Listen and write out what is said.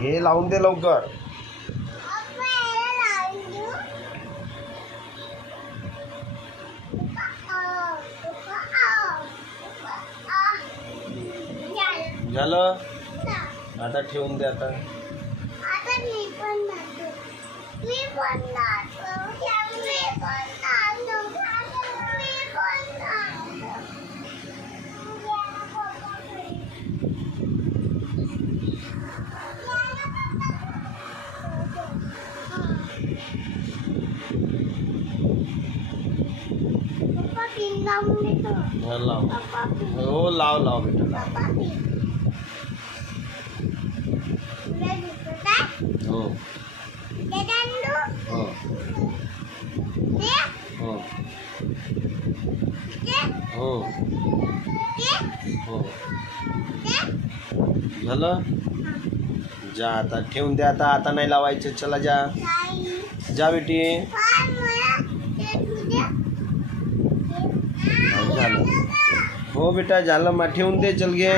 हे लावून दे लवकर. झालं आता ठेवून दे. आता लाव. हो लाव लाव बेटा. हो हो हो झालं. जा आता ठेवून दे. आता आता नाही लावायचं. चला जा जा बेटी. झालं हो बेटा झालं. मग ठेवून दे. चल घे.